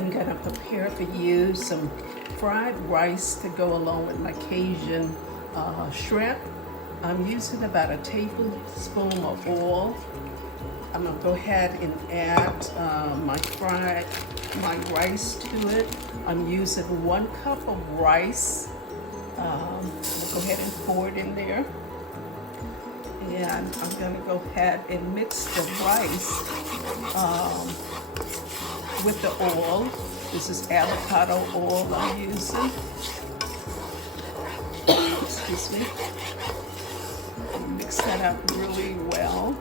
I'm gonna prepare for you some fried rice to go along with my Cajun shrimp. I'm using about a tablespoon of oil. I'm gonna go ahead and add my rice to it. I'm using 1 cup of rice. I'm gonna go ahead and pour it in there. And I'm gonna go ahead and mix the rice with the oil. This is avocado oil I'm using. Excuse me. Mix that up really well.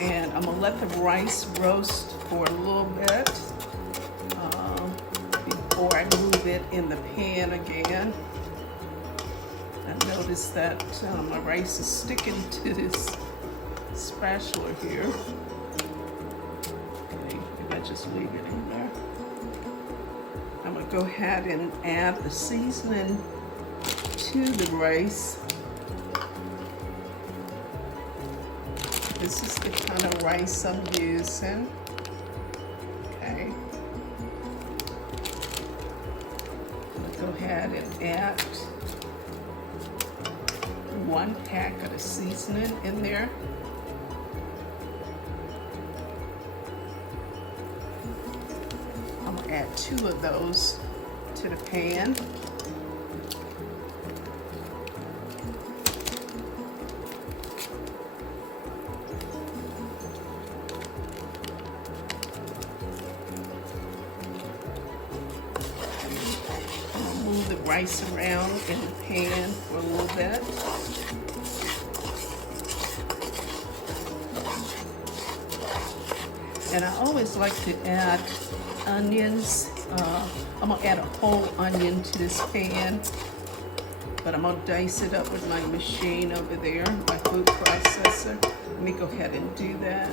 And I'm gonna let the rice roast for a little bit before I move it in the pan again. I noticed that my rice is sticking to this spatula here. Okay, if I just leave it in there. I'm gonna go ahead and add the seasoning to the rice. This is the kind of rice I'm using. Okay. I'm gonna go ahead and add 1 pack of the seasoning in there. I'm gonna add 2 of those to the pan. Move the rice around in the pan for a little bit. And I always like to add onions. I'm gonna add a whole onion to this pan, but I'm gonna dice it up with my machine over there, my food processor. Let me go ahead and do that.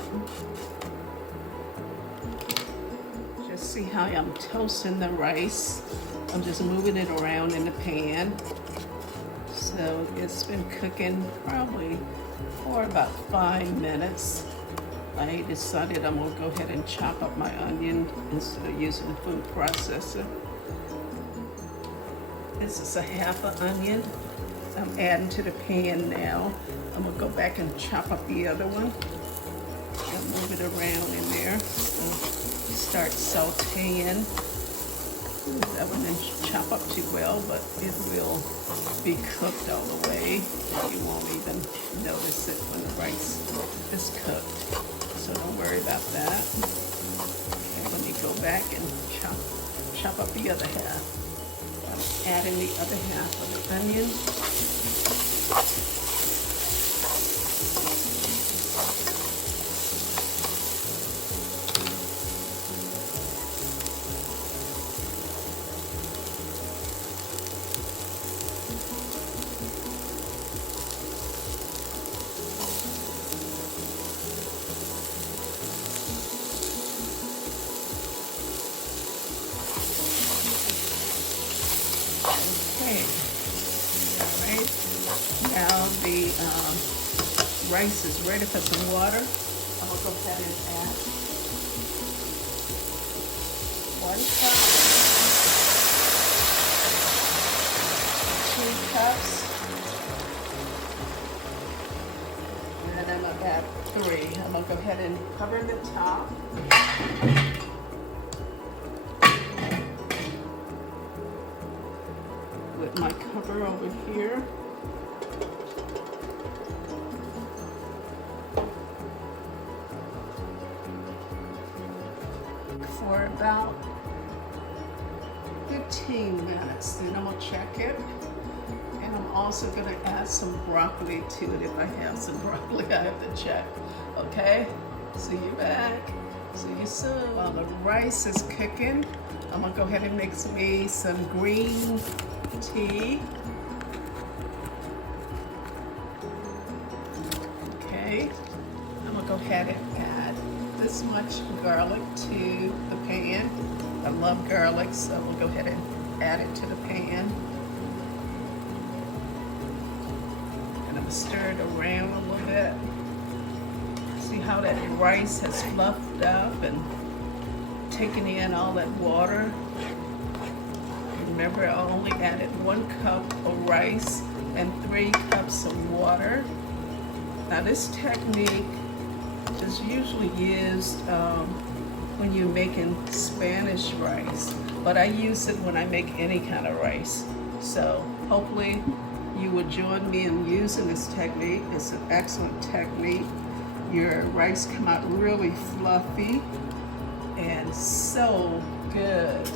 Just see how I'm toasting the rice. I'm just moving it around in the pan. So it's been cooking probably for about 5 minutes. I decided I'm gonna go ahead and chop up my onion instead of using the food processor. This is a half an onion I'm adding to the pan now. I'm gonna go back and chop up the other one and move it around in there. Start sauteing. That one didn't chop up too well, but it will be cooked all the way. You won't even notice it when the rice is cooked. So don't worry about that. Okay, let me go back and chop up the other half. I'm adding the other half of the onion. Okay, all right, now the rice is ready for some water. I'm gonna go ahead and add 1 cup, 2 cups, and then I'm gonna add 3. I'm gonna go ahead and cover the top. With my cover over here. For about 15 minutes, then I'm gonna check it. And I'm also gonna add some broccoli to it. If I have some broccoli, I have to check. Okay, see you back. See you soon. While the rice is cooking, I'm gonna go ahead and mix me some green tea. Okay, I'm gonna go ahead and add this much garlic to the pan. I love garlic, so we'll go ahead and add it to the pan. And I'm gonna stir it around a little bit. See how that rice has fluffed up and taking in all that water. Remember, I only added 1 cup of rice and 3 cups of water. Now this technique is usually used when you're making Spanish rice, but I use it when I make any kind of rice. So hopefully you will join me in using this technique. It's an excellent technique. Your rice come out really fluffy and so good,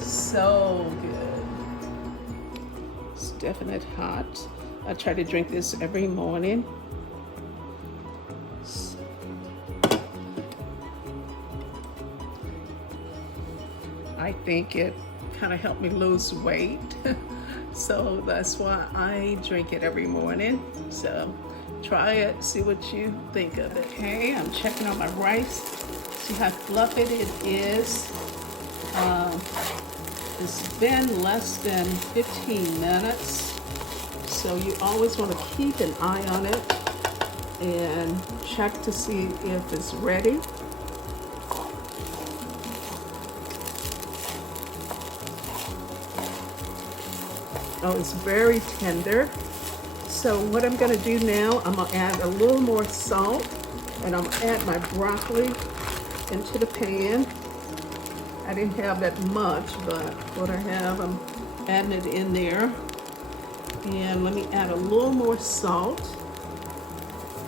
so good. It's definitely hot. I try to drink this every morning. I think it kind of helped me lose weight. So that's why I drink it every morning. So try it, see what you think of it. Okay, I'm checking on my rice. See how fluffy it is. It's been less than 15 minutes. So you always want to keep an eye on it and check to see if it's ready. Oh, it's very tender. So what I'm gonna do now, I'm gonna add a little more salt, and I'm gonna add my broccoli into the pan. I didn't have that much, but what I have, I'm adding it in there. And let me add a little more salt.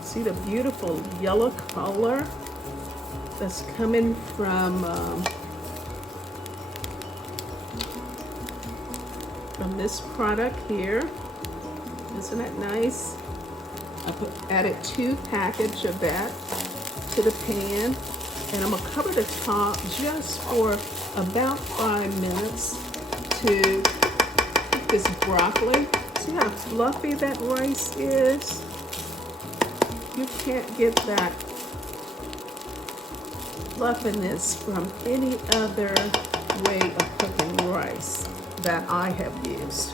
See the beautiful yellow color that's coming from this product here. Isn't that nice? I added 2 packages of that to the pan, and I'm gonna cover the top just for about 5 minutes to cook this broccoli. See how fluffy that rice is? You can't get that fluffiness from any other way of cooking rice that I have used.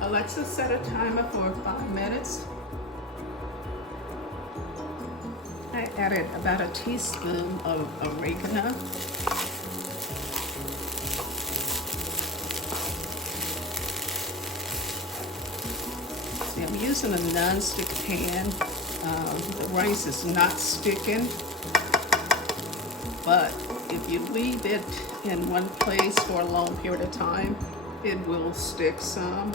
Alexa, set a timer for 5 minutes. I added about a teaspoon of oregano. See, I'm using a non-stick pan. The rice is not sticking, but if you leave it in one place for a long period of time, it will stick some.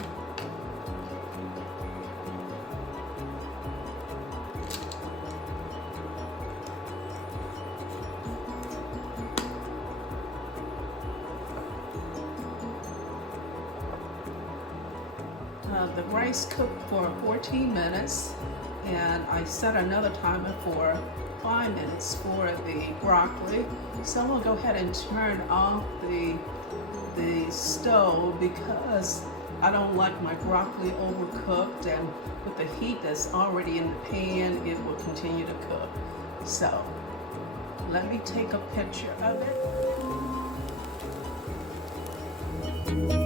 The rice cooked for 14 minutes, and I set another timer for 5 minutes for the broccoli. So I'm gonna go ahead and turn off the stove because I don't like my broccoli overcooked, and with the heat that's already in the pan, it will continue to cook. So let me take a picture of it.